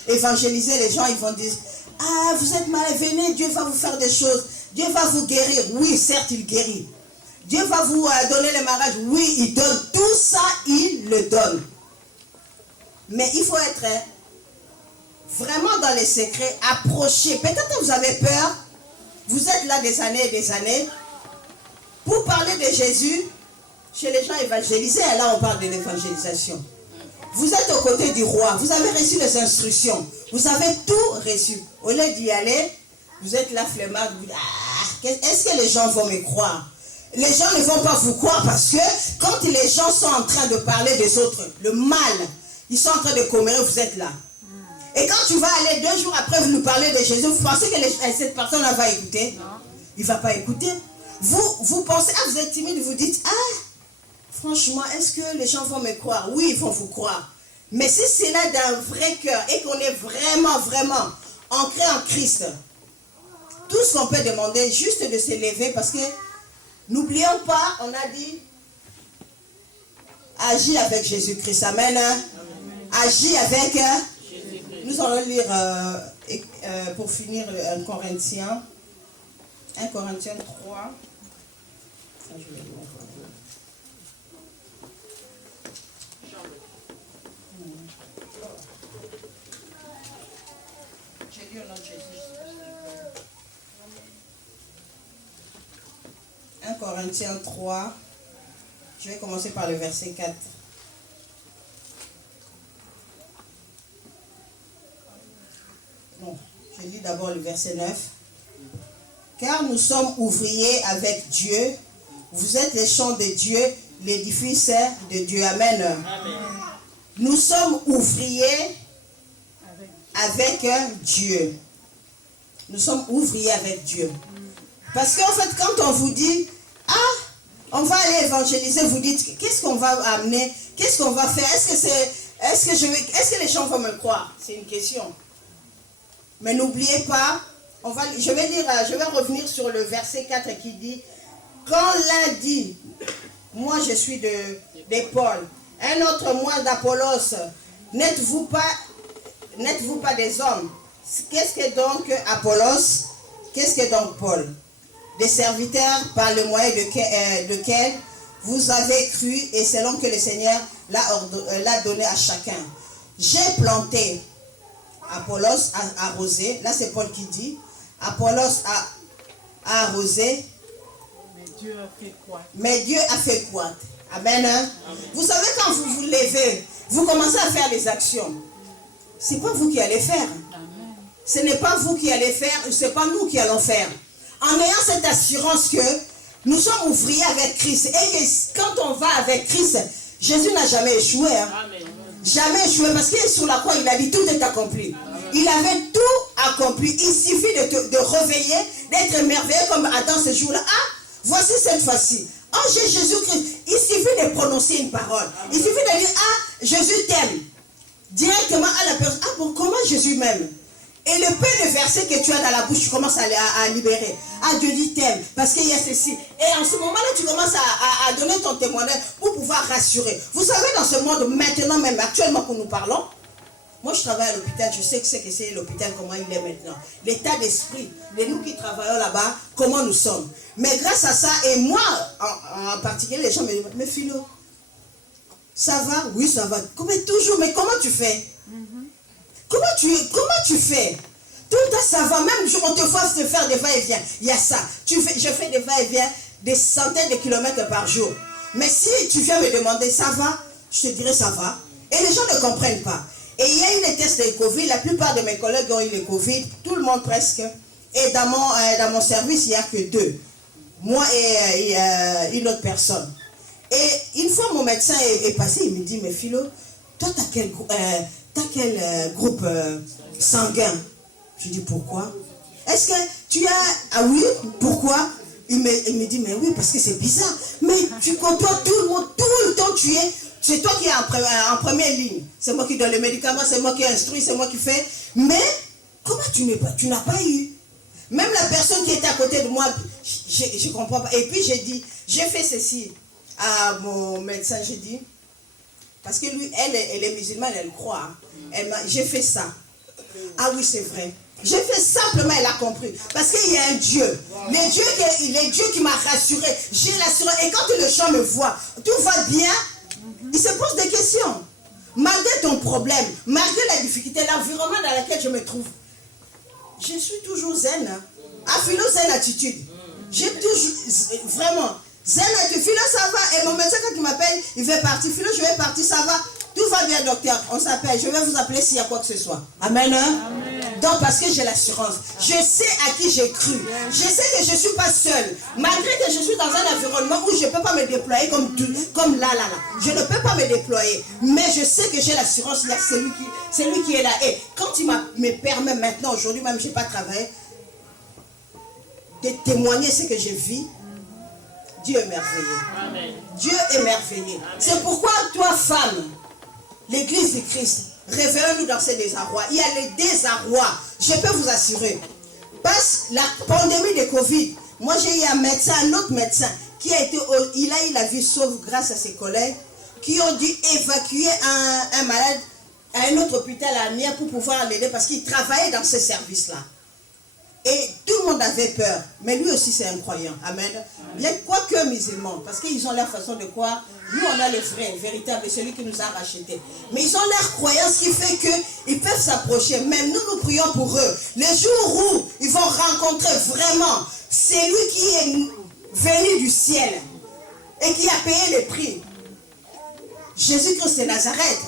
évangéliser les gens, ils vont dire, ah, vous êtes mal, venez, Dieu va vous faire des choses. Dieu va vous guérir. Oui, certes, il guérit. Dieu va vous donner le mariage. Oui, il donne. Tout ça, il le donne. Mais il faut être vraiment dans les secrets, approcher. Peut-être que vous avez peur. Vous êtes là des années et des années. Pour parler de Jésus, chez les gens évangélisés, et là on parle de l'évangélisation. Vous êtes aux côtés du roi. Vous avez reçu les instructions. Vous avez tout reçu. Au lieu d'y aller, vous êtes là flemmard. Est-ce que les gens vont me croire? Les gens ne vont pas vous croire parce que quand les gens sont en train de parler des autres, le mal, ils sont en train de commérer, vous êtes là. Et quand tu vas aller 2 jours après, vous nous parlez de Jésus, vous pensez que cette personne-là va écouter? Non. Il ne va pas écouter. Vous pensez, ah, vous êtes timide, vous dites, ah, franchement, est-ce que les gens vont me croire? Oui, ils vont vous croire. Mais si c'est là d'un vrai cœur et qu'on est vraiment, vraiment ancré en Christ, tout ce qu'on peut demander, juste de se lever, parce que n'oublions pas, on a dit, agis avec Jésus-Christ. Amen. Amen. Agis avec Jésus-Christ. Nous allons lire, pour finir, 1 Corinthiens 3. J'ai lu au nom de Jésus. 1 Corinthiens 3. Je vais commencer par le verset 4. Bon, je lis d'abord le verset 9. Car nous sommes ouvriers avec Dieu. Vous êtes les champs de Dieu, l'édifice de Dieu. Amen. Amen. Nous sommes ouvriers avec Dieu. Nous sommes ouvriers avec Dieu. Parce qu'en fait, quand on vous dit, ah, on va aller évangéliser, vous dites, qu'est-ce qu'on va amener? Qu'est-ce qu'on va faire? Est-ce que les gens vont me croire? C'est une question. Mais n'oubliez pas, je vais revenir sur le verset 4 qui dit, quand l'un dit, moi je suis de Paul, un autre moi d'Apollos, n'êtes-vous pas des hommes? Qu'est-ce que donc Apollos? Qu'est-ce que donc Paul? Des serviteurs par le moyen lequel vous avez cru et selon que le Seigneur l'a donné à chacun. J'ai planté, Apollos a arrosé, là c'est Paul qui dit, Apollos a arrosé, mais Dieu a fait quoi? Amen. Amen. Vous savez, quand vous vous levez, vous commencez à faire des actions. Ce n'est pas vous qui allez faire. Amen. Ce n'est pas vous qui allez faire, ce n'est pas nous qui allons faire. En ayant cette assurance que nous sommes ouvriers avec Christ. Et que quand on va avec Christ, Jésus n'a jamais échoué. Hein? Jamais échoué. Parce qu'il est sur la croix, il a dit tout est accompli. Amen. Il avait tout accompli. Il suffit de réveiller, d'être émerveillé comme Adam ce jour-là. Ah, voici cette fois-ci. Oh, j'ai Jésus-Christ. Il suffit de prononcer une parole. Amen. Il suffit de dire, ah, Jésus t'aime. Directement à la personne. Ah bon, comment Jésus m'aime? Et le peu de versets que tu as dans la bouche, tu commences à libérer. Ah, Dieu dit t'aime, parce qu'il y a ceci. Et en ce moment-là, tu commences à donner ton témoignage pour pouvoir rassurer. Vous savez, dans ce monde, maintenant même, actuellement que nous parlons, moi je travaille à l'hôpital, je sais que c'est l'hôpital, comment il est maintenant. L'état d'esprit, de nous qui travaillons là-bas, comment nous sommes. Mais grâce à ça, et moi en particulier, les gens me disent, mais Philo, ça va? Oui, ça va. Toujours, mais comment tu fais? Comment tu fais? Tout le temps, ça va. Même on te force de faire des va-et-vient. Il y a ça. Je fais des va-et-vient des centaines de kilomètres par jour. Mais si tu viens me demander, ça va? Je te dirai, ça va. Et les gens ne comprennent pas. Et il y a eu les tests de Covid. La plupart de mes collègues ont eu le Covid. Tout le monde presque. Et dans mon service, il n'y a que 2. Moi et une autre personne. Et une fois, mon médecin est passé. Il me dit, mais Philo, toi, t'as quel groupe sanguin? Je dis, pourquoi? Est-ce que tu as... Ah oui, pourquoi? Il me dit, mais oui, parce que c'est bizarre. Mais tu côtoies tout le monde, tout le temps tu es... C'est toi qui es en première ligne. C'est moi qui donne les médicaments, c'est moi qui instruis, c'est moi qui fais. Mais, comment tu n'as pas eu? Même la personne qui était à côté de moi, je ne comprends pas. Et puis j'ai dit, j'ai fait ceci à mon médecin, j'ai dit... Parce que lui, elle est musulmane, elle croit. J'ai fait ça. Ah oui, c'est vrai. J'ai fait simplement, elle a compris. Parce qu'il y a un Dieu. Le Dieu qui m'a rassuré. J'ai l'assurance. Et quand le chant me voit, tout va bien, il se pose des questions. Malgré ton problème, malgré la difficulté, l'environnement dans lequel je me trouve, je suis toujours zen. À Philo, zen attitude. J'ai toujours, vraiment, zen attitude. Philo, ça va. Et mon médecin, quand il m'appelle, il veut partir. Philo, je vais partir, ça va. Tout va bien, docteur. On s'appelle. Je vais vous appeler s'il y a quoi que ce soit. Amen. Amen. Donc, parce que j'ai l'assurance. Je sais à qui j'ai cru. Je sais que je ne suis pas seule. Malgré que je suis dans un environnement où je ne peux pas me déployer comme là. Je ne peux pas me déployer. Mais je sais que j'ai l'assurance. C'est lui qui est là. Et quand il me permet maintenant, aujourd'hui même, je n'ai pas travaillé, de témoigner ce que je vis, Dieu est merveilleux. Amen. Dieu est merveilleux. C'est pourquoi toi, femme, l'Église de Christ, révélons-nous dans ces désarrois. Il y a le désarroi, je peux vous assurer. Parce que la pandémie de Covid, moi j'ai eu un autre médecin, qui a été, il a eu la vie sauve grâce à ses collègues, qui ont dû évacuer un malade à un autre hôpital à Amiens pour pouvoir l'aider parce qu'il travaillait dans ce service-là. Et tout le monde avait peur. Mais lui aussi, c'est un croyant. Amen. Bien, quoique musulmans, parce qu'ils ont leur façon de croire. Nous, on a le vrai, véritable, celui qui nous a rachetés. Mais ils ont leur croyance qui fait qu'ils peuvent s'approcher. Même nous prions pour eux. Le jour où ils vont rencontrer vraiment celui qui est venu du ciel et qui a payé le prix. Jésus-Christ de Nazareth.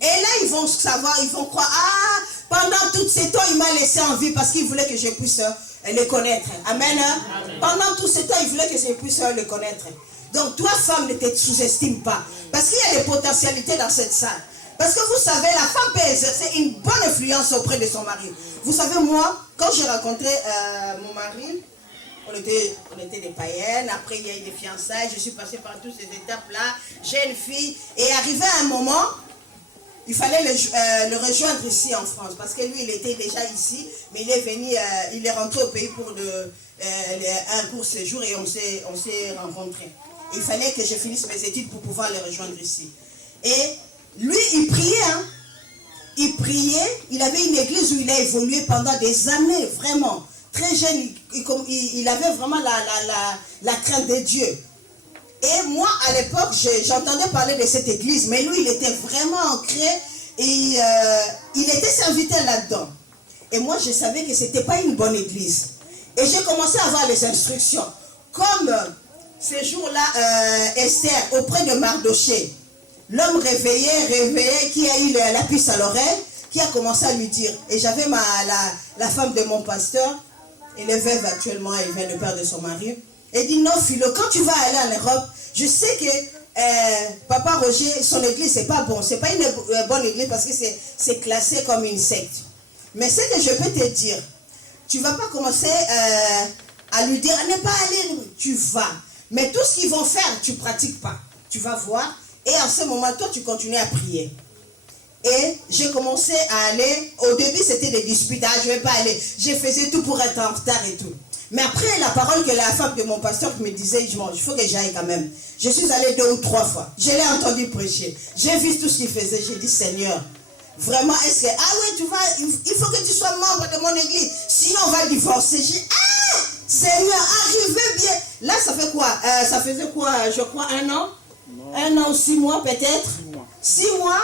Et là, ils vont savoir, ils vont croire, ah, pendant tout ce temps, il m'a laissé en vie parce qu'il voulait que je puisse le connaître. Amen. Amen. Pendant tout ce temps, il voulait que je puisse le connaître. Donc, toi, femme, ne te sous-estime pas. Parce qu'il y a des potentialités dans cette salle. Parce que vous savez, la femme peut exercer une bonne influence auprès de son mari. Vous savez, moi, quand j'ai rencontré mon mari, on était des païennes. Après, il y a eu des fiançailles. Je suis passée par toutes ces étapes-là. J'ai une fille. Et arrivé à un moment, il fallait le rejoindre ici en France. Parce que lui, il était déjà ici. Mais il est venu, il est rentré au pays pour un court séjour et on s'est rencontrés. Il fallait que je finisse mes études pour pouvoir le rejoindre ici. Et lui, il priait. Hein. Il priait. Il avait une église où il a évolué pendant des années, vraiment. Très jeune, il avait vraiment la crainte de Dieu. Et moi, à l'époque, j'entendais parler de cette église, mais lui, il était vraiment ancré et il était serviteur là-dedans. Et moi, je savais que ce n'était pas une bonne église. Et j'ai commencé à avoir les instructions. Comme ce jour-là, Esther, auprès de Mardoché, l'homme réveillé, qui a eu la puce à l'oreille, qui a commencé à lui dire, et j'avais la femme de mon pasteur, elle est veuve actuellement, elle vient le père de son mari, et dit, non Philo, quand tu vas aller en Europe, je sais que Papa Roger, son église, c'est pas bon, c'est pas une bonne église parce que c'est classé comme une secte. Mais ce que je peux te dire, tu ne vas pas commencer à lui dire, ne pas aller, tu vas. Mais tout ce qu'ils vont faire, tu ne pratiques pas. Tu vas voir, et en ce moment, toi, tu continues à prier. Et j'ai commencé à aller, au début c'était des disputes, ah, je ne vais pas aller, je faisais tout pour être en retard et tout. Mais après la parole que la femme de mon pasteur me disait, il faut que j'aille quand même. Je suis allée 2 ou 3 fois, je l'ai entendu prêcher, j'ai vu tout ce qu'il faisait, j'ai dit Seigneur, vraiment est-ce que, ah oui tu vas, il faut que tu sois membre de mon église, sinon on va divorcer. J'ai dit, ah Seigneur, arrivez bien. Là ça fait quoi, ça faisait quoi, je crois 1 an, 1 an ou 6 mois peut-être, 6 mois.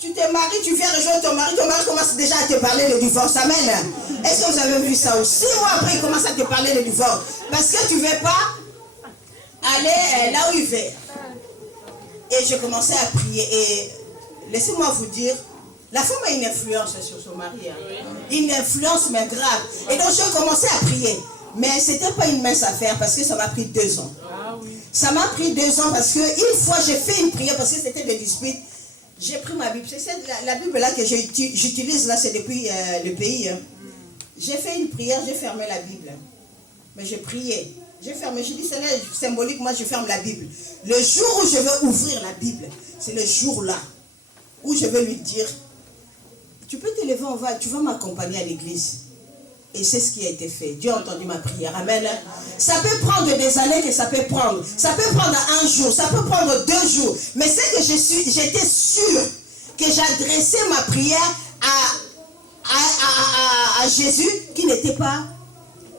Tu te maries, tu viens rejoindre ton mari commence déjà à te parler de divorce. Amen. Est-ce que vous avez vu ça aussi? 6 mois après, il commence à te parler de divorce. Parce que tu ne veux pas aller là où il veut. Et je commençais à prier. Et laissez-moi vous dire, la femme a une influence sur son mari. Hein. Une influence, mais grave. Et donc, je commençais à prier. Mais ce n'était pas une mince affaire parce que ça m'a pris 2 ans. Ça m'a pris 2 ans parce qu'une fois, j'ai fait une prière parce que c'était des disputes. J'ai pris ma Bible. C'est la Bible là que j'utilise là, c'est depuis le pays. Hein. J'ai fait une prière, j'ai fermé la Bible. Mais j'ai prié. J'ai fermé. J'ai dit, Seigneur, symboliquement, je ferme la Bible. Le jour où je vais ouvrir la Bible, c'est le jour là où je vais lui dire, tu peux te lever, tu vas m'accompagner à l'église. Et c'est ce qui a été fait. Dieu a entendu ma prière. Amen. Ça peut prendre des années que ça peut prendre. Ça peut prendre 1 jour. Ça peut prendre 2 jours. Mais c'est que j'étais sûre que j'adressais ma prière à Jésus qui n'était pas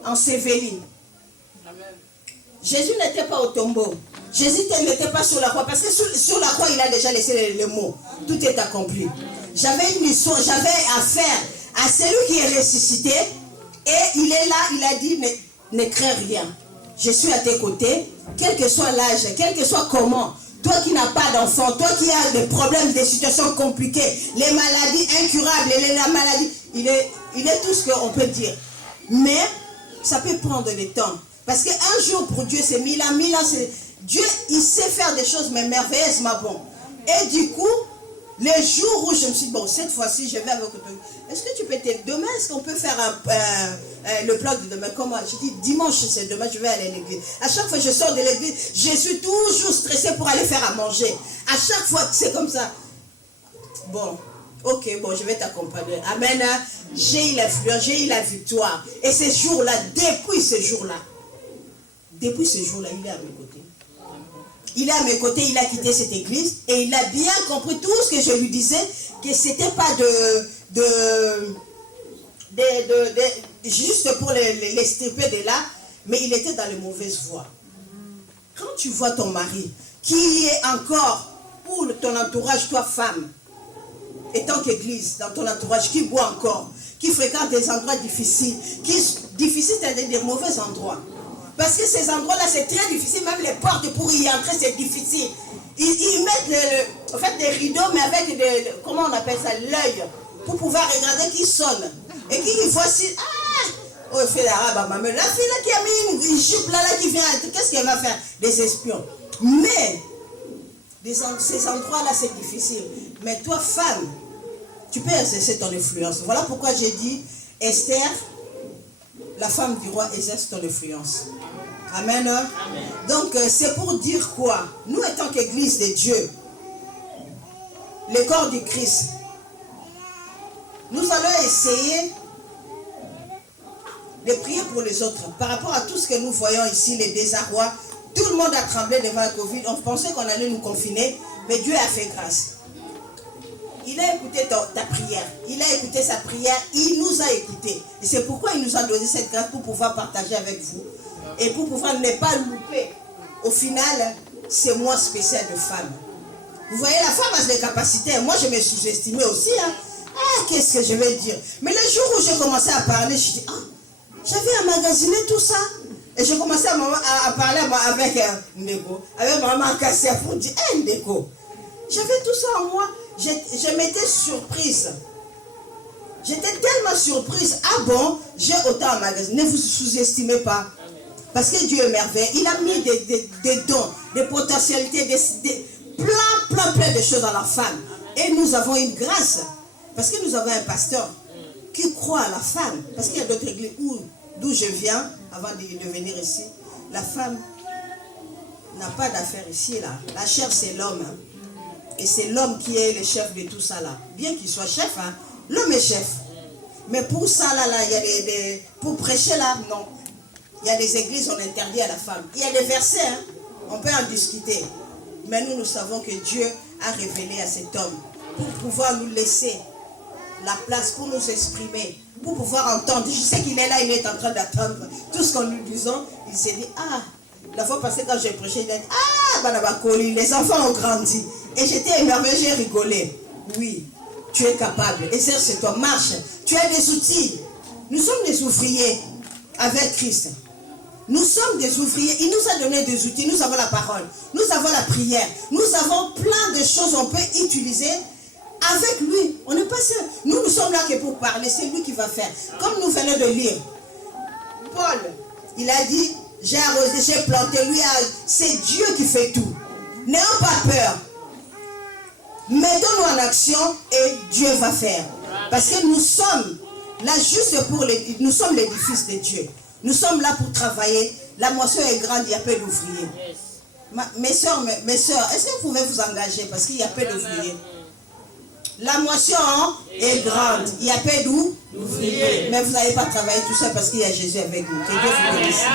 enseveli. Jésus n'était pas au tombeau. Jésus n'était pas sur la croix. Parce que sur la croix, il a déjà laissé le mot. Tout est accompli. J'avais une histoire. J'avais affaire à celui qui est ressuscité. Et il est là, il a dit, ne crains rien. Je suis à tes côtés, quel que soit l'âge, quel que soit comment. Toi qui n'as pas d'enfant, toi qui as des problèmes, des situations compliquées, les maladies incurables, la maladie, il est tout ce qu'on peut dire. Mais ça peut prendre du temps. Parce qu'un jour pour Dieu, c'est 1000 ans, 1000 ans. Dieu, il sait faire des choses mais merveilleusement bon. Et du coup, le jour où je me suis dit, bon, cette fois-ci, je vais avec toi. Est-ce que tu peux t'aider? Demain, est-ce qu'on peut faire le plan de demain? Comment? Je dis, dimanche, c'est demain, je vais aller à l'église. À chaque fois que je sors de l'église, je suis toujours stressée pour aller faire à manger. À chaque fois, c'est comme ça. Bon, ok, bon, je vais t'accompagner. Amen. J'ai eu l'influence, j'ai eu la victoire. Et ce jour-là, depuis ce jour-là, il est à mes côtés. Il est à mes côtés, il a quitté cette église et il a bien compris tout ce que je lui disais, que ce n'était pas juste pour les stripper de là, mais il était dans les mauvaises voies. Quand tu vois ton mari, qui est encore pour ton entourage, toi femme, étant qu'église, dans ton entourage, qui boit encore, qui fréquente des endroits difficiles, difficiles, c'est-à-dire des mauvais endroits. Parce que ces endroits-là, c'est très difficile. Même les portes pour y entrer, c'est difficile. Ils mettent des rideaux, mais avec comment on appelle ça, l'œil, pour pouvoir regarder qui sonne. Et qui voit si... Ah! Oh, il fait l'arabe, maman. La fille là qui a mis une jupe là qui vient, qu'est-ce qu'elle va faire? Des espions. Mais, ces endroits-là, c'est difficile. Mais toi, femme, tu peux exercer ton influence. Voilà pourquoi j'ai dit, Esther, la femme du roi, exerce ton influence. Amen. Amen. Donc, c'est pour dire quoi? Nous, étant qu'Église de Dieu, le corps du Christ, nous allons essayer de prier pour les autres. Par rapport à tout ce que nous voyons ici, les désarrois, tout le monde a tremblé devant le Covid. On pensait qu'on allait nous confiner, mais Dieu a fait grâce. Il a écouté ta prière. Il a écouté sa prière. Il nous a écoutés. Et c'est pourquoi il nous a donné cette grâce pour pouvoir partager avec vous. Et pour pouvoir ne pas louper. Au final, c'est moi spécial de femme. Vous voyez, la femme a des capacités. Moi, je me sous-estimais aussi. Hein. Ah, qu'est-ce que je vais dire? Mais le jour où j'ai commencé à parler, je dis, j'avais emmagasiné tout ça. Et j'ai commencé à parler avec Ndeko. Avec maman Kassia pour dire, Ndeko, j'avais tout ça en moi. Je m'étais surprise. J'étais tellement surprise. Ah bon, j'ai autant emmagasiné. Ne vous sous-estimez pas. Parce que Dieu est merveilleux. Il a mis des dons, des potentialités, plein de choses dans la femme. Et nous avons une grâce. Parce que nous avons un pasteur qui croit à la femme. Parce qu'il y a d'autres églises d'où je viens, avant de venir ici. La femme n'a pas d'affaire ici. Là. La chair, c'est l'homme. Hein. Et c'est l'homme qui est le chef de tout ça là. Bien qu'il soit chef, hein, l'homme est chef. Mais pour ça là, il y a pour prêcher là, non. Il y a des églises, on interdit à la femme. Il y a des versets, hein, on peut en discuter. Mais nous savons que Dieu a révélé à cet homme pour pouvoir nous laisser la place, pour nous exprimer, pour pouvoir entendre. Je sais qu'il est là, il est en train d'attendre tout ce qu'on nous disons. Il s'est dit, la fois passée quand j'ai prêché, il a dit, Banabakoli, les enfants ont grandi. Et j'étais émerveillée, j'ai rigolé. Oui, tu es capable. Exerce-toi, marche. Tu as des outils. Nous sommes des ouvriers avec Christ. Nous sommes des ouvriers. Il nous a donné des outils. Nous avons la parole. Nous avons la prière. Nous avons plein de choses qu'on peut utiliser avec lui. On n'est pas seul. Nous sommes là que pour parler. C'est lui qui va faire. Comme nous venons de lire. Paul, il a dit, j'ai arrosé, j'ai planté. C'est Dieu qui fait tout. N'ayons pas peur. Mettons-nous en action et Dieu va faire. Parce que nous sommes là juste pour nous sommes l'édifice de Dieu. Nous sommes là pour travailler. La moisson est grande, il y a peu d'ouvriers. Mes soeurs, est-ce que vous pouvez vous engager parce qu'il y a peu d'ouvriers? La moisson est grande, il y a peu d'ouvriers. Mais vous n'allez pas travailler tout seul parce qu'il y a Jésus avec vous. Que Dieu vous bénisse.